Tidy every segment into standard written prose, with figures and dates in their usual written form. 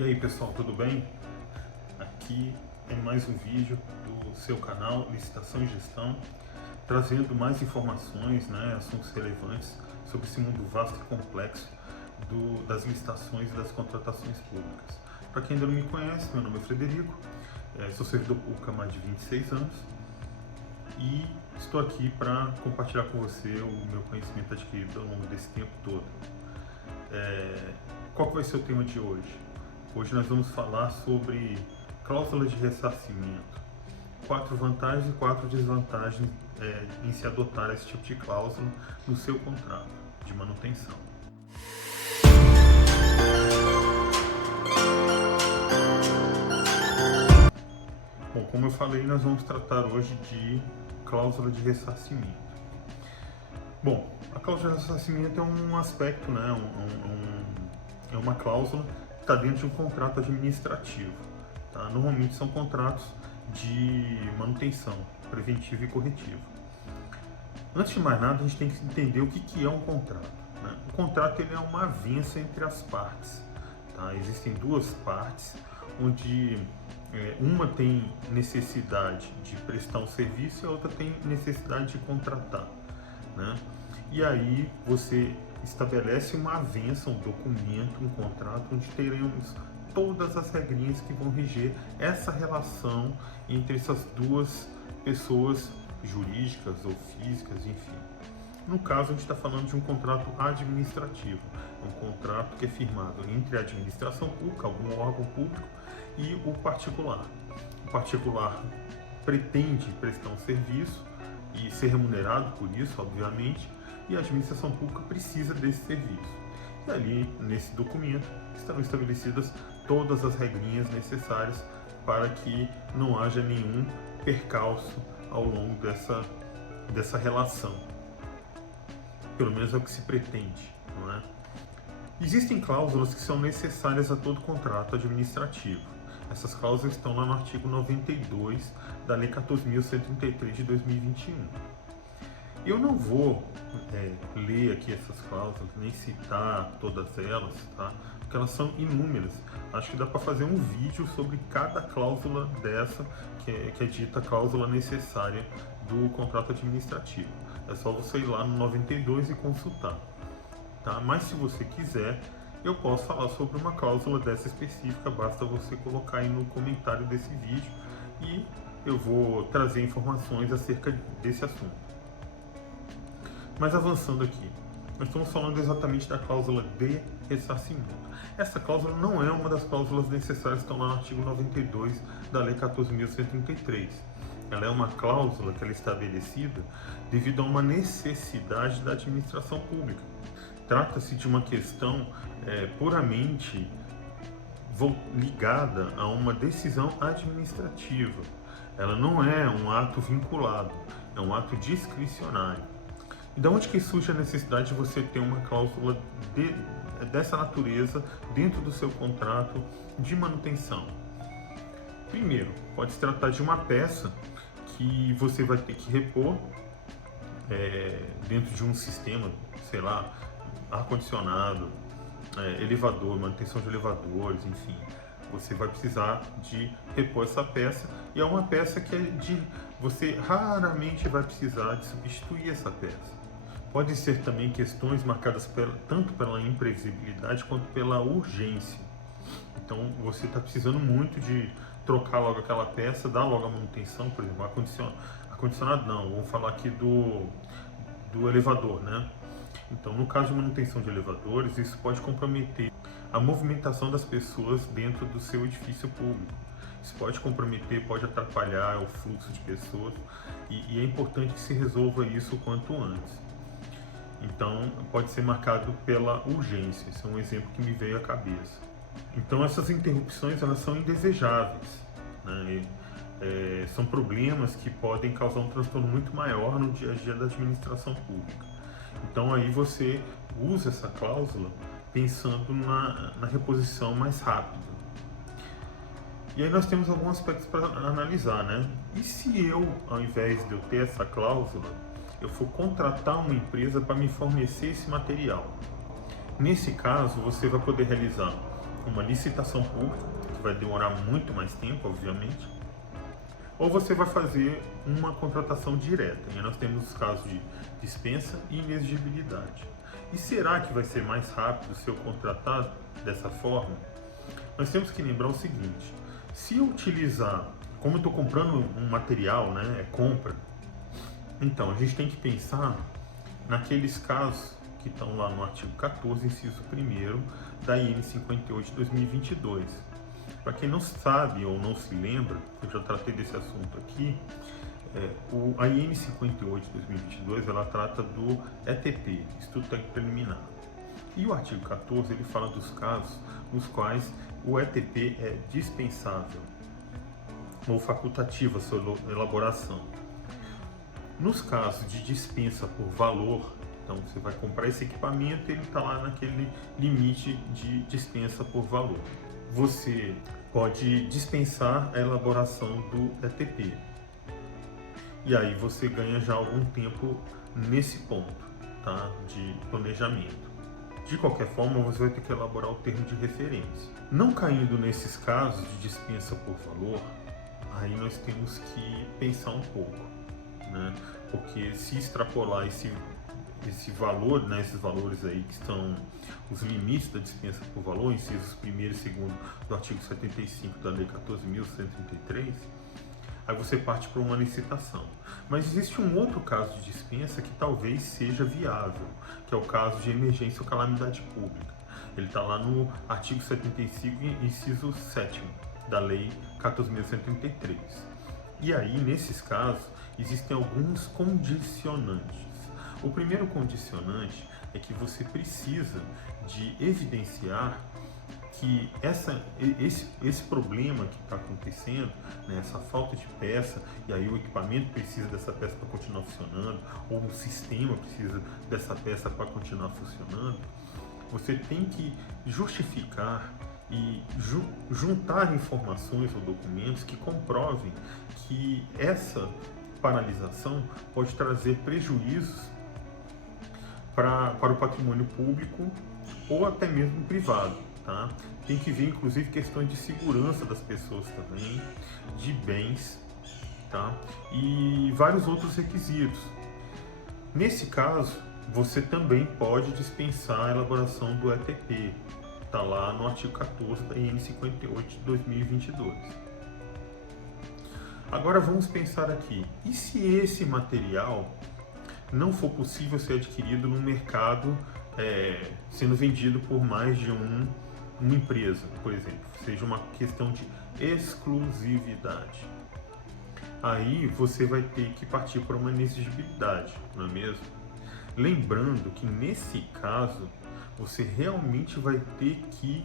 E aí pessoal, tudo bem? Aqui é mais um vídeo do seu canal Licitação e Gestão, trazendo mais informações, assuntos relevantes sobre esse mundo vasto e complexo das licitações e das contratações públicas. Para quem ainda não me conhece, meu nome é Frederico, sou servidor público há mais de 26 anos e estou aqui para compartilhar com você o meu conhecimento adquirido ao longo desse tempo todo. Qual vai ser o tema de hoje? Hoje nós vamos falar sobre cláusulas de ressarcimento. 4 vantagens e 4 desvantagens em se adotar esse tipo de cláusula no seu contrato de manutenção. Bom, como eu falei, nós vamos tratar hoje de cláusula de ressarcimento. Bom, a cláusula de ressarcimento é um aspecto, é uma cláusula que está dentro de um contrato administrativo. Tá? Normalmente são contratos de manutenção preventiva e corretiva. Antes de mais nada, a gente tem que entender o que é um contrato. Né? O contrato ele é uma avença entre as partes. Tá? Existem duas partes, onde uma tem necessidade de prestar um serviço e a outra tem necessidade de contratar. Né? E aí você estabelece uma avença, um documento, um contrato, onde teremos todas as regrinhas que vão reger essa relação entre essas duas pessoas jurídicas ou físicas, enfim. No caso, a gente está falando de um contrato administrativo, um contrato que é firmado entre a administração pública, algum órgão público, e o particular. O particular pretende prestar um serviço e ser remunerado por isso, obviamente, e a administração pública precisa desse serviço. E ali, nesse documento, estarão estabelecidas todas as regrinhas necessárias para que não haja nenhum percalço ao longo dessa relação. Pelo menos é o que se pretende, não é? Existem cláusulas que são necessárias a todo contrato administrativo. Essas cláusulas estão lá no artigo 92 da Lei 14.133 de 2021. Eu não vou ler aqui essas cláusulas, nem citar todas elas, tá? Porque elas são inúmeras. Acho que dá para fazer um vídeo sobre cada cláusula dessa, que é dita cláusula necessária do contrato administrativo. É só você ir lá no 92 e consultar. Tá? Mas se você quiser, eu posso falar sobre uma cláusula dessa específica, basta você colocar aí no comentário desse vídeo e eu vou trazer informações acerca desse assunto. Mas avançando aqui, nós estamos falando exatamente da cláusula de ressarcimento. Essa cláusula não é uma das cláusulas necessárias que estão lá no artigo 92 da Lei 14.133. Ela é uma cláusula que ela é estabelecida devido a uma necessidade da administração pública. Trata-se de uma questão puramente ligada a uma decisão administrativa. Ela não é um ato vinculado, é um ato discricionário. E de onde que surge a necessidade de você ter uma cláusula dessa natureza dentro do seu contrato de manutenção? Primeiro, pode se tratar de uma peça que você vai ter que repor dentro de um sistema, sei lá, ar-condicionado, elevador, manutenção de elevadores, enfim. Você vai precisar de repor essa peça e é uma peça que você raramente vai precisar de substituir essa peça. Pode ser também questões marcadas tanto pela imprevisibilidade quanto pela urgência. Então você está precisando muito de trocar logo aquela peça, dar logo a manutenção, por exemplo, ar-condicionado não, vamos falar aqui do elevador, né? Então, no caso de manutenção de elevadores, isso pode comprometer a movimentação das pessoas dentro do seu edifício público. Isso pode comprometer, pode atrapalhar o fluxo de pessoas e é importante que se resolva isso o quanto antes. Então, pode ser marcado pela urgência. Esse é um exemplo que me veio à cabeça. Então, essas interrupções elas são indesejáveis, né? São problemas que podem causar um transtorno muito maior no dia a dia da administração pública. Então, aí você usa essa cláusula pensando na reposição mais rápida. E aí nós temos alguns aspectos para analisar, né? E se eu, ao invés de eu ter essa cláusula, eu for contratar uma empresa para me fornecer esse material? Nesse caso, você vai poder realizar uma licitação pública, que vai demorar muito mais tempo, obviamente, ou você vai fazer uma contratação direta. E nós temos os casos de dispensa e inexigibilidade. E será que vai ser mais rápido se eu contratar dessa forma? Nós temos que lembrar o seguinte: se eu utilizar, como eu estou comprando um material, né, é compra, então a gente tem que pensar naqueles casos que estão lá no artigo 14, inciso 1º da IN 58 de 2022. Para quem não sabe ou não se lembra, eu já tratei desse assunto aqui, a IN 58 de 2022 ela trata do ETP, Estudo Técnico Preliminar. E o artigo 14 ele fala dos casos nos quais o ETP é dispensável ou facultativa a sua elaboração. Nos casos de dispensa por valor, então você vai comprar esse equipamento e ele está lá naquele limite de dispensa por valor. Você pode dispensar a elaboração do ETP. E aí você ganha já algum tempo nesse ponto, tá, de planejamento. De qualquer forma, você vai ter que elaborar o termo de referência. Não caindo nesses casos de dispensa por valor, aí nós temos que pensar um pouco, né? Porque se extrapolar esse valor, né, esses valores aí que estão os limites da dispensa por valor, incisos 1º e 2º do artigo 75 da Lei 14.133, aí você parte para uma licitação. Mas existe um outro caso de dispensa que talvez seja viável, que é o caso de emergência ou calamidade pública. Ele está lá no artigo 75, inciso 7º da Lei 14.133. E aí, nesses casos, existem alguns condicionantes. O primeiro condicionante é que você precisa de evidenciar que esse problema que está acontecendo, né, essa falta de peça, e aí o equipamento precisa dessa peça para continuar funcionando, ou o sistema precisa dessa peça para continuar funcionando, você tem que justificar e juntar informações ou documentos que comprovem que essa paralisação pode trazer prejuízos para o patrimônio público ou até mesmo privado, tá? Tem que ver inclusive questões de segurança das pessoas também, de bens, tá? E vários outros requisitos. Nesse caso, você também pode dispensar a elaboração do ETP, tá lá no artigo 14 da IN 58 de 2022. Agora vamos pensar aqui, e se esse material não for possível ser adquirido no mercado, sendo vendido por mais de uma empresa, por exemplo, seja uma questão de exclusividade? Aí você vai ter que partir para uma inexigibilidade, não é mesmo? Lembrando que nesse caso, você realmente vai ter que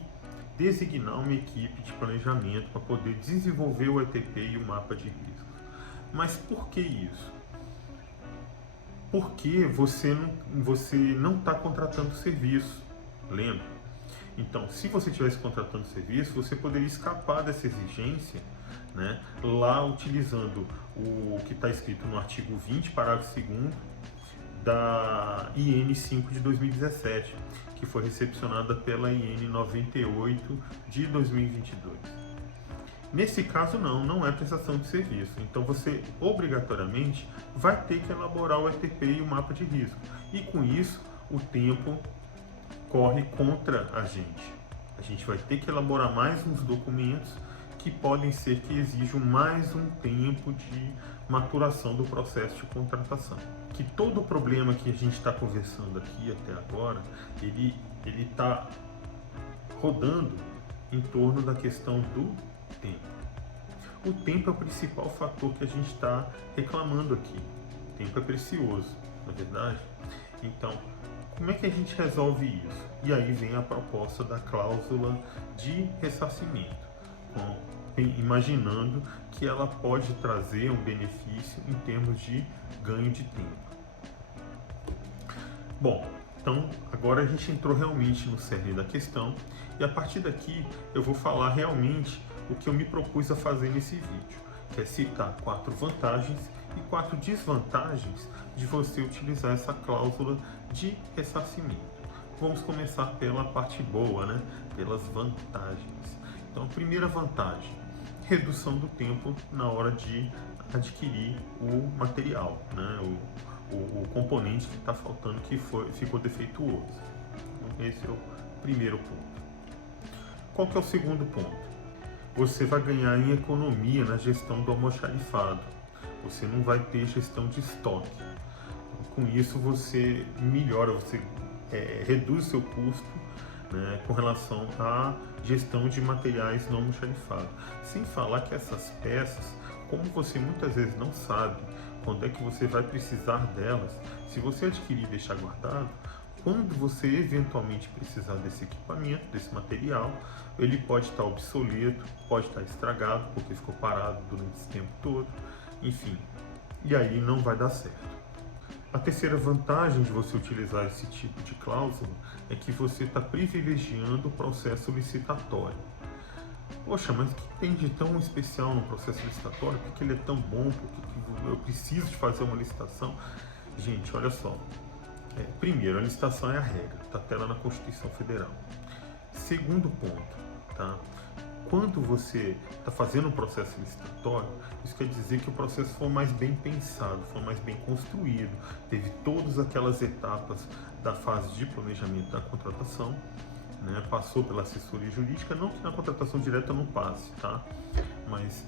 designar uma equipe de planejamento para poder desenvolver o ETP e o mapa de risco. Mas por que isso? Porque você não está contratando serviço, lembra? Então, se você estivesse contratando serviço, você poderia escapar dessa exigência, né, lá utilizando o que está escrito no artigo 20, parágrafo 2º da IN 5 de 2017, que foi recepcionada pela IN 98 de 2022. Nesse caso não é prestação de serviço, então você obrigatoriamente vai ter que elaborar o ETP e o mapa de risco, e com isso o tempo corre contra a gente. A gente vai ter que elaborar mais uns documentos que podem ser que exijam mais um tempo de maturação do processo de contratação. Que todo o problema que a gente está conversando aqui até agora, ele está rodando em torno da questão do tempo. O tempo é o principal fator que a gente está reclamando aqui. O tempo é precioso, não é verdade? Então, como é que a gente resolve isso? E aí vem a proposta da cláusula de ressarcimento, imaginando que ela pode trazer um benefício em termos de ganho de tempo. Bom, então agora a gente entrou realmente no cerne da questão, e a partir daqui eu vou falar realmente o que eu me propus a fazer nesse vídeo, que é citar 4 vantagens e 4 desvantagens de você utilizar essa cláusula de ressarcimento. Vamos começar pela parte boa, né? Pelas vantagens. Então, a primeira vantagem, redução do tempo na hora de adquirir o material, né? O componente que está faltando, que ficou defeituoso. Então, esse é o primeiro ponto. Qual que é o segundo ponto? Você vai ganhar em economia na gestão do almoxarifado. Você não vai ter gestão de estoque. Com isso você melhora, você reduz seu custo, né, com relação à gestão de materiais não almoxarifados. Sem falar que essas peças, como você muitas vezes não sabe quando é que você vai precisar delas, se você adquirir e deixar guardado, quando você eventualmente precisar desse equipamento, desse material, ele pode estar obsoleto, pode estar estragado porque ficou parado durante esse tempo todo, enfim, e aí não vai dar certo. A terceira vantagem de você utilizar esse tipo de cláusula é que você está privilegiando o processo licitatório. Poxa, mas o que tem de tão especial no processo licitatório? Por que ele é tão bom? Por que eu preciso de fazer uma licitação? Gente, olha só. Primeiro, a licitação é a regra, está até lá na Constituição Federal. Segundo ponto, tá? Quando você está fazendo um processo licitatório, isso quer dizer que o processo foi mais bem pensado, foi mais bem construído, teve todas aquelas etapas da fase de planejamento da contratação, né? Passou pela assessoria jurídica, não que na contratação direta não passe, tá? Mas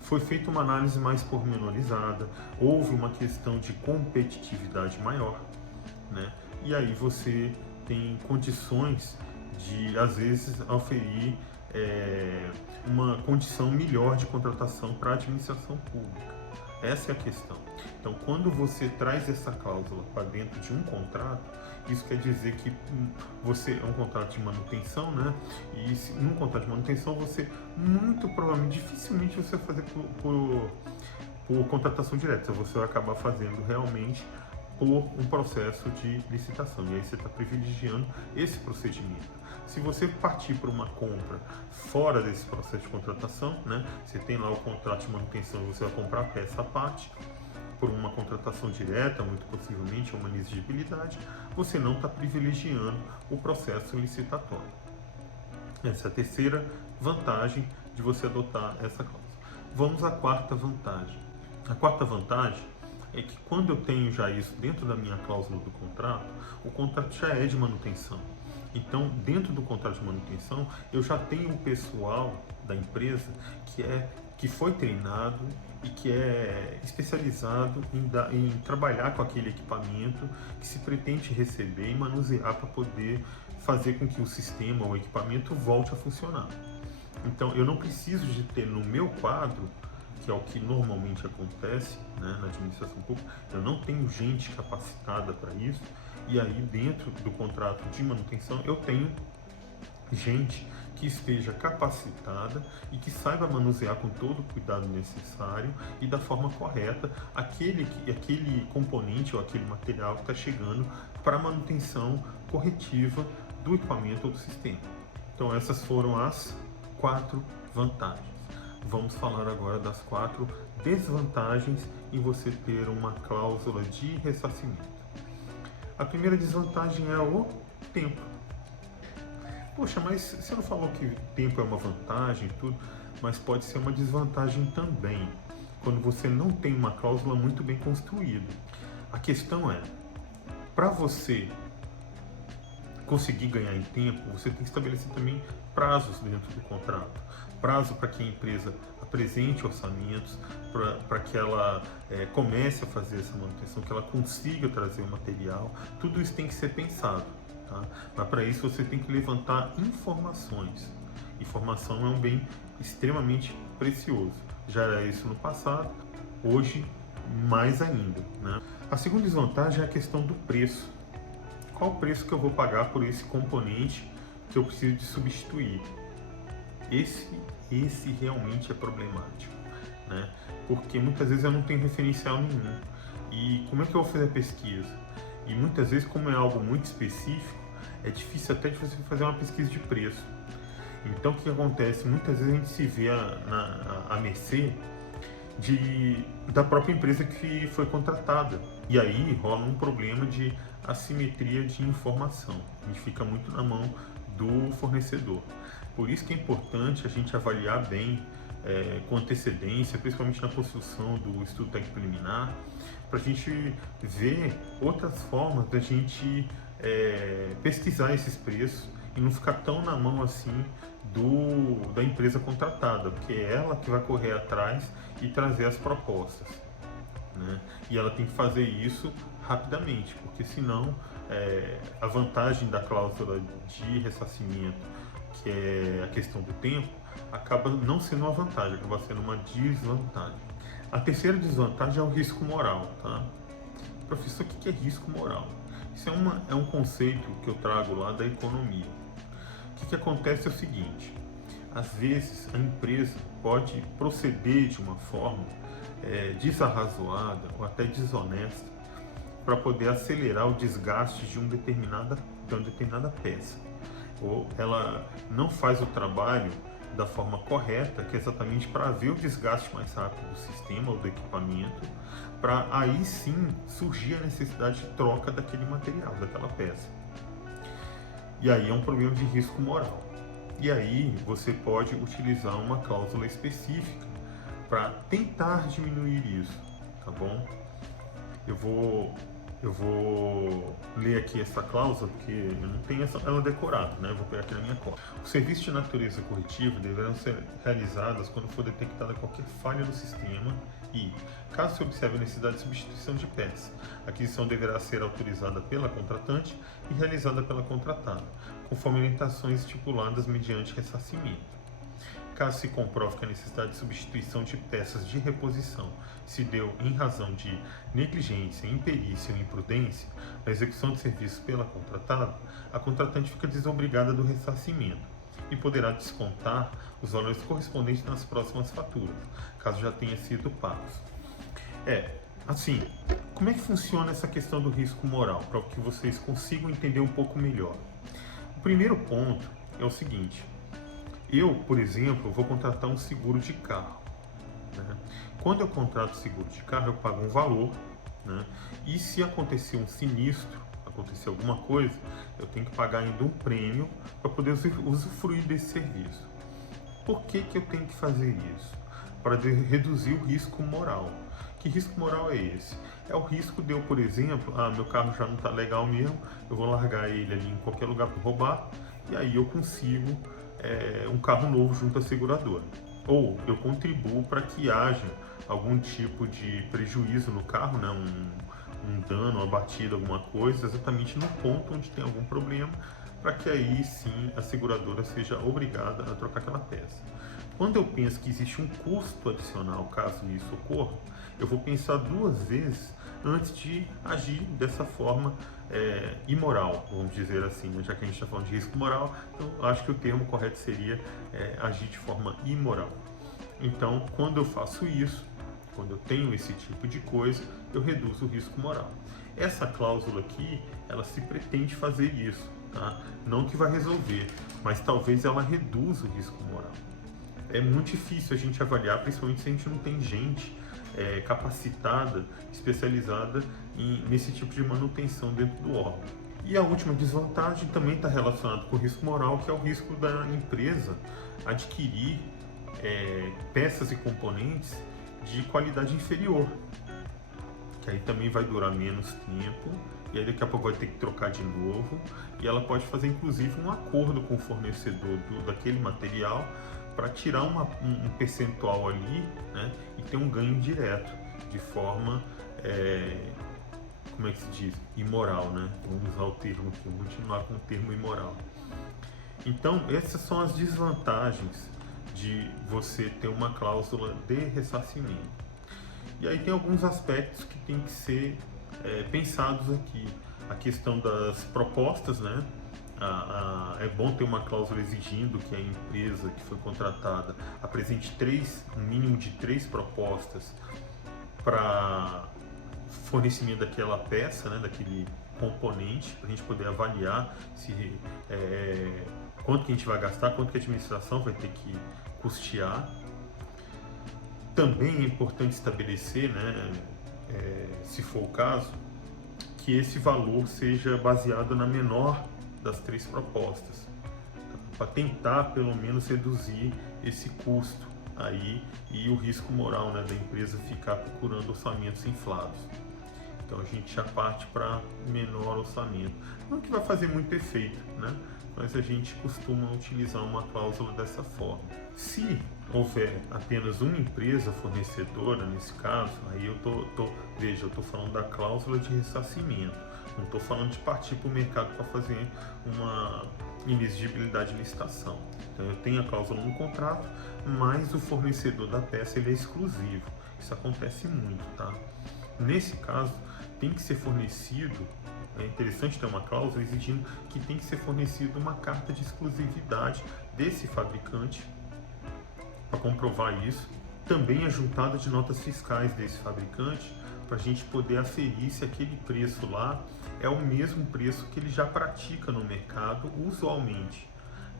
foi feita uma análise mais pormenorizada, houve uma questão de competitividade maior, né? E aí você tem condições de, às vezes, oferir uma condição melhor de contratação para a administração pública. Essa é a questão. Então, quando você traz essa cláusula para dentro de um contrato, isso quer dizer que você é um contrato de manutenção, né? E num contrato de manutenção, você muito provavelmente, dificilmente você vai fazer por contratação direta. Você vai acabar fazendo realmente por um processo de licitação. E aí você está privilegiando esse procedimento. Se você partir para uma compra fora desse processo de contratação, né? Você tem lá o contrato de manutenção e você vai comprar a peça à parte, por uma contratação direta, muito possivelmente uma exigibilidade, você não está privilegiando o processo licitatório. Essa é a terceira vantagem de você adotar essa cláusula. Vamos à quarta vantagem. A quarta vantagem é que quando eu tenho já isso dentro da minha cláusula do contrato, o contrato já é de manutenção. Então, dentro do contrato de manutenção, eu já tenho o pessoal da empresa que foi treinado e que é especializado em trabalhar com aquele equipamento que se pretende receber e manusear para poder fazer com que o sistema, o equipamento, volte a funcionar. Então, eu não preciso de ter no meu quadro, que é o que normalmente acontece, né, na administração pública, eu não tenho gente capacitada para isso, e aí dentro do contrato de manutenção eu tenho gente que esteja capacitada e que saiba manusear com todo o cuidado necessário e da forma correta aquele componente ou aquele material que está chegando para a manutenção corretiva do equipamento ou do sistema. Então essas foram as 4 vantagens. Vamos falar agora das 4 desvantagens em você ter uma cláusula de ressarcimento. A primeira desvantagem é o tempo. Poxa, mas você não falou que o tempo é uma vantagem e tudo, mas pode ser uma desvantagem também, quando você não tem uma cláusula muito bem construída. A questão é, para você conseguir ganhar em tempo, você tem que estabelecer também prazos dentro do contrato. Prazo para que a empresa apresente orçamentos, para que ela comece a fazer essa manutenção, que ela consiga trazer o material. Tudo isso tem que ser pensado, tá? Mas para isso você tem que levantar informações. Informação é um bem extremamente precioso. Já era isso no passado, hoje mais ainda, né? A segunda desvantagem é a questão do preço. Qual o preço que eu vou pagar por esse componente que eu preciso de substituir? Esse realmente é problemático, né? Porque muitas vezes eu não tenho referencial nenhum. E como é que eu vou fazer a pesquisa? E muitas vezes, como é algo muito específico, é difícil até de você fazer uma pesquisa de preço. Então o que acontece? Muitas vezes a gente se vê à mercê da própria empresa que foi contratada. E aí rola um problema de assimetria de informação. A gente fica muito na mão do fornecedor. Por isso que é importante a gente avaliar bem com antecedência, principalmente na construção do estudo técnico preliminar, para a gente ver outras formas da gente pesquisar esses preços e não ficar tão na mão assim da empresa contratada, porque é ela que vai correr atrás e trazer as propostas, né? E ela tem que fazer isso rapidamente, porque senão a vantagem da cláusula de ressarcimento, que é a questão do tempo, acaba não sendo uma vantagem, acaba sendo uma desvantagem. A terceira desvantagem é o risco moral, tá? Professor, o que é risco moral? Isso é um conceito que eu trago lá da economia. O que acontece é o seguinte: às vezes a empresa pode proceder de uma forma desarrazoada ou até desonesta para poder acelerar o desgaste de uma determinada peça. Ou ela não faz o trabalho da forma correta, que é exatamente para ver o desgaste mais rápido do sistema ou do equipamento, para aí sim surgir a necessidade de troca daquele material, daquela peça. E aí é um problema de risco moral. E aí você pode utilizar uma cláusula específica para tentar diminuir isso, tá bom? Eu vou ler aqui essa cláusula, porque eu não tenho ela decorada, né? Eu vou pegar aqui na minha cola. Os serviços de natureza corretiva deverão ser realizados quando for detectada qualquer falha no sistema e, caso se observe a necessidade de substituição de peça, a aquisição deverá ser autorizada pela contratante e realizada pela contratada, conforme orientações estipuladas mediante ressarcimento. Caso se comprove que a necessidade de substituição de peças de reposição se deu em razão de negligência, imperícia ou imprudência na execução de serviços pela contratada, a contratante fica desobrigada do ressarcimento e poderá descontar os valores correspondentes nas próximas faturas, caso já tenha sido pagos. Assim, como é que funciona essa questão do risco moral, para que vocês consigam entender um pouco melhor? O primeiro ponto é o seguinte: eu, por exemplo, vou contratar um seguro de carro, né? Quando eu contrato seguro de carro, eu pago um valor, né? E se acontecer um sinistro, acontecer alguma coisa, eu tenho que pagar ainda um prêmio para poder usufruir desse serviço. Por que eu tenho que fazer isso? Para reduzir o risco moral. Que risco moral é esse? É o risco de eu, por exemplo, meu carro já não está legal mesmo, eu vou largar ele ali em qualquer lugar para roubar, e aí eu consigo um carro novo junto à seguradora. Ou eu contribuo para que haja algum tipo de prejuízo no carro, né? um dano, uma batida, alguma coisa, exatamente no ponto onde tem algum problema, para que aí sim a seguradora seja obrigada a trocar aquela peça. Quando eu penso que existe um custo adicional caso isso ocorra, eu vou pensar duas vezes antes de agir dessa forma imoral, vamos dizer assim, né? Já que a gente está falando de risco moral, então acho que o termo correto seria agir de forma imoral. Então, quando eu faço isso, quando eu tenho esse tipo de coisa, eu reduzo o risco moral. Essa cláusula aqui, ela se pretende fazer isso, tá? Não que vai resolver, mas talvez ela reduza o risco moral. É muito difícil a gente avaliar, principalmente se a gente não tem gente capacitada, especializada nesse tipo de manutenção dentro do órgão. E a última desvantagem também está relacionada com o risco moral, que é o risco da empresa adquirir peças e componentes de qualidade inferior, que aí também vai durar menos tempo, e aí daqui a pouco vai ter que trocar de novo, e ela pode fazer inclusive um acordo com o fornecedor daquele material para tirar um percentual ali, né, e ter um ganho direto, de forma, como é que se diz? Imoral, né? Vamos usar o termo aqui, vamos continuar com o termo imoral. Então, essas são as desvantagens de você ter uma cláusula de ressarcimento. E aí tem alguns aspectos que tem que ser pensados aqui. A questão das propostas, né? É bom ter uma cláusula exigindo que a empresa que foi contratada apresente um mínimo de 3 propostas para fornecimento daquela peça, né, daquele componente, para a gente poder avaliar quanto que a gente vai gastar, quanto que a administração vai ter que custear. Também é importante estabelecer, né, se for o caso, que esse valor seja baseado na menor das 3 propostas, para tentar pelo menos reduzir esse custo aí e o risco moral, né, da empresa ficar procurando orçamentos inflados. Então a gente já parte para menor orçamento. Não que vai fazer muito efeito, né? Mas a gente costuma utilizar uma cláusula dessa forma. Se houver apenas uma empresa fornecedora, nesse caso, aí eu estou falando da cláusula de ressarcimento. Não estou falando de partir para o mercado para fazer uma inexigibilidade de licitação. Então eu tenho a cláusula no contrato, mas o fornecedor da peça ele é exclusivo. Isso acontece muito, tá? Nesse caso, tem que ser fornecido, é interessante ter uma cláusula exigindo que tem que ser fornecido uma carta de exclusividade desse fabricante para comprovar isso. Também é juntada de notas fiscais desse fabricante para a gente poder aferir se aquele preço lá é o mesmo preço que ele já pratica no mercado usualmente,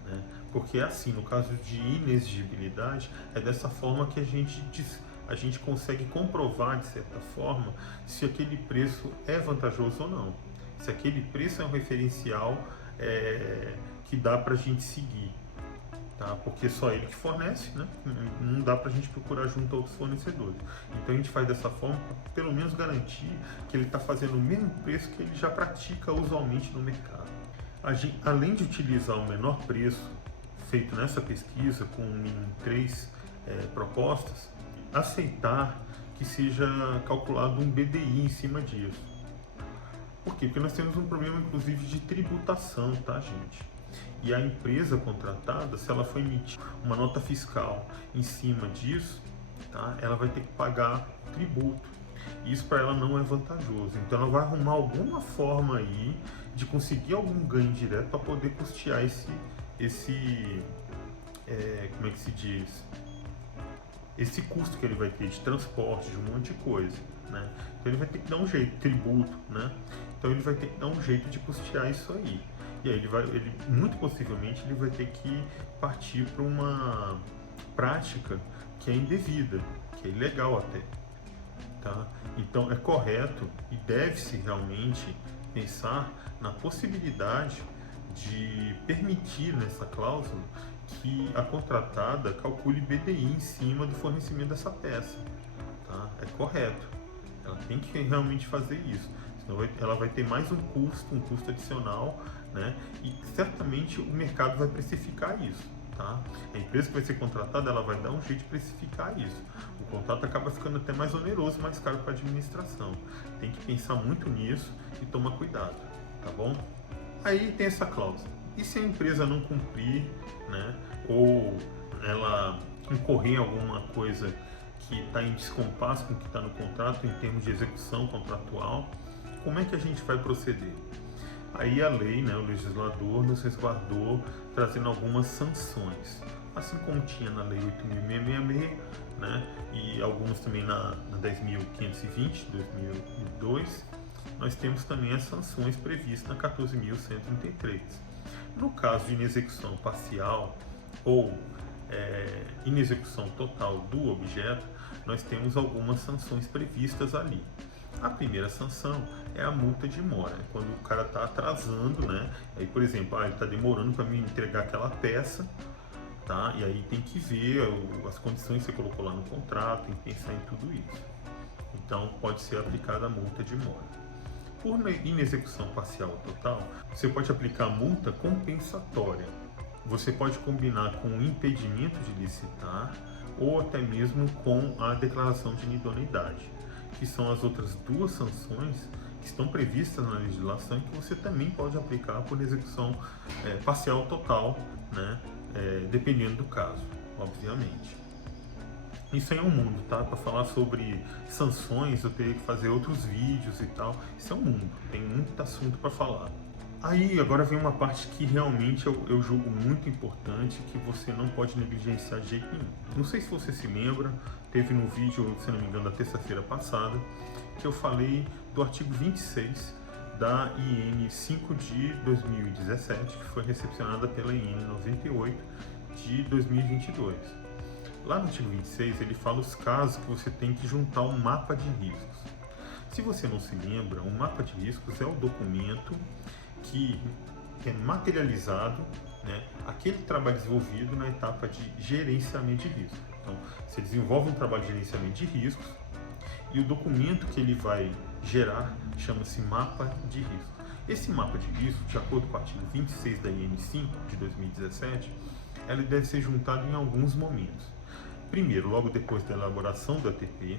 né? Porque assim, no caso de inexigibilidade, é dessa forma que a gente consegue comprovar, de certa forma, se aquele preço é vantajoso ou não. Se aquele preço é um referencial que dá para a gente seguir, tá? Porque só ele que fornece, né? Não dá para a gente procurar junto a outros fornecedores. Então a gente faz dessa forma para pelo menos garantir que ele está fazendo o mesmo preço que ele já pratica usualmente no mercado. Além de utilizar o menor preço feito nessa pesquisa, com no mínimo 3 propostas, aceitar que seja calculado um BDI em cima disso. Por quê? Porque nós temos um problema, inclusive, de tributação, tá, gente? E a empresa contratada, se ela for emitir uma nota fiscal em cima disso, tá, ela vai ter que pagar tributo. Isso para ela não é vantajoso. Então ela vai arrumar alguma forma aí de conseguir algum ganho direto para poder custear como é que se diz? Esse custo que ele vai ter de transporte, de um monte de coisa, né? Então ele vai ter que dar um jeito, tributo, né? Então ele vai ter que dar um jeito de custear isso aí. E aí muito possivelmente ele vai ter que partir para uma prática que é indevida, que é ilegal até, tá? Então é correto e deve-se realmente pensar na possibilidade de permitir nessa cláusula que a contratada calcule BDI em cima do fornecimento dessa peça, tá? É correto, ela tem que realmente fazer isso, senão ela vai ter mais um custo adicional, né? E certamente o mercado vai precificar isso, tá? A empresa que vai ser contratada, ela vai dar um jeito de precificar isso. O contrato acaba ficando até mais oneroso, mais caro para a administração. Tem que pensar muito nisso e tomar cuidado, tá bom? Aí tem essa cláusula. E se a empresa não cumprir, né, ou ela incorrer em alguma coisa que está em descompasso com o que está no contrato em termos de execução contratual, como é que a gente vai proceder? Aí a lei, né, o legislador nos resguardou trazendo algumas sanções, assim como tinha na lei 8.666, né, e alguns também na 10.520 de 2002, nós temos também as sanções previstas na 14.133. No caso de inexecução parcial ou inexecução total do objeto, nós temos algumas sanções previstas ali. A primeira sanção é a multa de mora, quando o cara está atrasando, né? Aí, por exemplo, ele está demorando para me entregar aquela peça, tá? E aí tem que ver as condições que você colocou lá no contrato, tem que pensar em tudo isso. Então, pode ser aplicada a multa de mora. Por inexecução parcial ou total, você pode aplicar multa compensatória. Você pode combinar com o impedimento de licitar ou até mesmo com a declaração de inidoneidade, que são as outras duas sanções que estão previstas na legislação e que você também pode aplicar por execução parcial ou total, né? Dependendo do caso, obviamente. Isso aí é um mundo, tá? Para falar sobre sanções eu teria que fazer outros vídeos e tal. Isso é um mundo, tem muito assunto para falar. Aí agora vem uma parte que realmente eu julgo muito importante, que você não pode negligenciar de jeito nenhum. Não sei se você se lembra, teve no vídeo, se não me engano, da terça-feira passada, que eu falei do artigo 26 da IN 5 de 2017, que foi recepcionada pela IN 98 de 2022. Lá no artigo 26, ele fala os casos que você tem que juntar um mapa de riscos. Se você não se lembra, um mapa de riscos é o documento que é materializado, né, aquele trabalho desenvolvido na etapa de gerenciamento de risco. Então, você desenvolve um trabalho de gerenciamento de riscos e o documento que ele vai gerar chama-se mapa de risco. Esse mapa de risco, de acordo com o artigo 26 da IN5 de 2017, ele deve ser juntado em alguns momentos. Primeiro, logo depois da elaboração do ATP,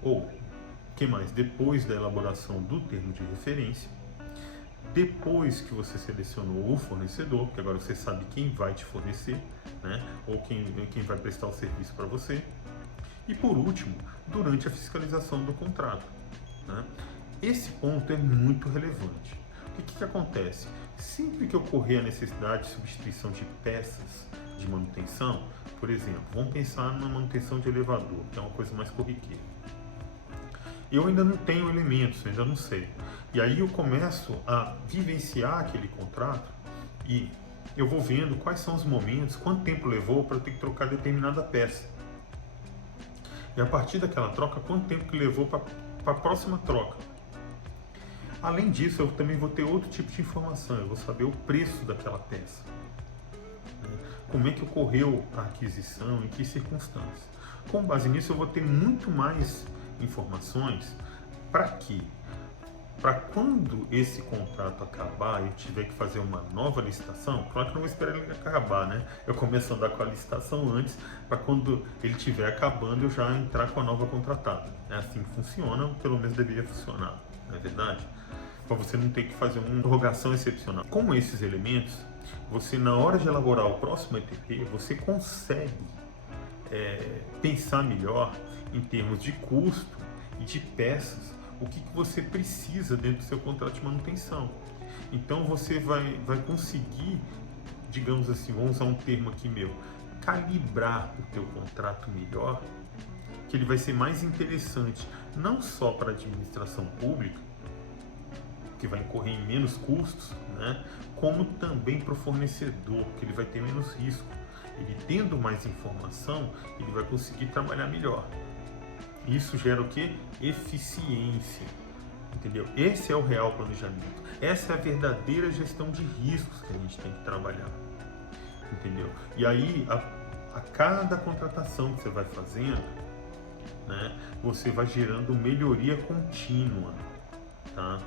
ou, que mais? Depois da elaboração do termo de referência, depois que você selecionou o fornecedor, porque agora você sabe quem vai te fornecer, né? Ou quem vai prestar o serviço para você, e por último, durante a fiscalização do contrato, né? Esse ponto é muito relevante. O que acontece? Sempre que ocorrer a necessidade de substituição de peças de manutenção, por exemplo, vamos pensar na manutenção de elevador, que é uma coisa mais corriqueira. Eu ainda não tenho elementos, ainda não sei. E aí eu começo a vivenciar aquele contrato e eu vou vendo quais são os momentos, quanto tempo levou para eu ter que trocar determinada peça. E a partir daquela troca, quanto tempo que levou para a próxima troca. Além disso, eu também vou ter outro tipo de informação, eu vou saber o preço daquela peça. Como é que ocorreu a aquisição, em que circunstâncias. Com base nisso, eu vou ter muito mais informações para quê? Para quando esse contrato acabar e eu tiver que fazer uma nova licitação, claro que não vou esperar ele acabar, né? Eu começo a andar com a licitação antes, para quando ele estiver acabando eu já entrar com a nova contratada. É assim que funciona, ou pelo menos deveria funcionar, não é verdade? Para você não ter que fazer uma prorrogação excepcional. Com esses elementos, você na hora de elaborar o próximo ETP, você consegue pensar melhor em termos de custo e de peças, o que você precisa dentro do seu contrato de manutenção. Então você vai conseguir, digamos assim, vamos usar um termo aqui meu, calibrar o teu contrato melhor, que ele vai ser mais interessante, não só para a administração pública, que vai incorrer em menos custos, né, como também para o fornecedor, que ele vai ter menos risco. Ele tendo mais informação, ele vai conseguir trabalhar melhor. Isso gera o que? Eficiência, entendeu? Esse é o real planejamento. Essa é a verdadeira gestão de riscos que a gente tem que trabalhar, entendeu? E aí, a cada contratação que você vai fazendo, né, você vai gerando melhoria contínua, tá?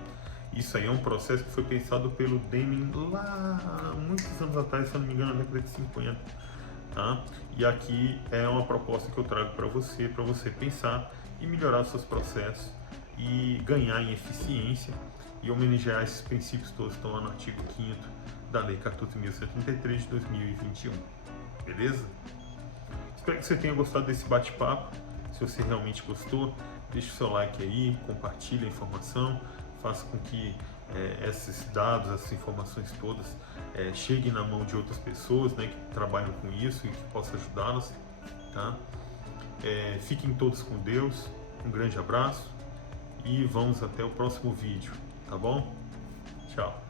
Isso aí é um processo que foi pensado pelo Deming lá muitos anos atrás, se eu não me engano, na década de 50. Tá? E aqui é uma proposta que eu trago para você pensar e melhorar seus processos e ganhar em eficiência e homenagear esses princípios todos que estão lá no artigo 5º da Lei 14.133 de 2021. Beleza? Espero que você tenha gostado desse bate-papo. Se você realmente gostou, deixe o seu like aí, compartilhe a informação, faça com que esses dados, essas informações todas cheguem na mão de outras pessoas, né, que trabalham com isso e que possa ajudá-las, tá? Fiquem todos com Deus, um grande abraço e vamos até o próximo vídeo, tá bom? Tchau!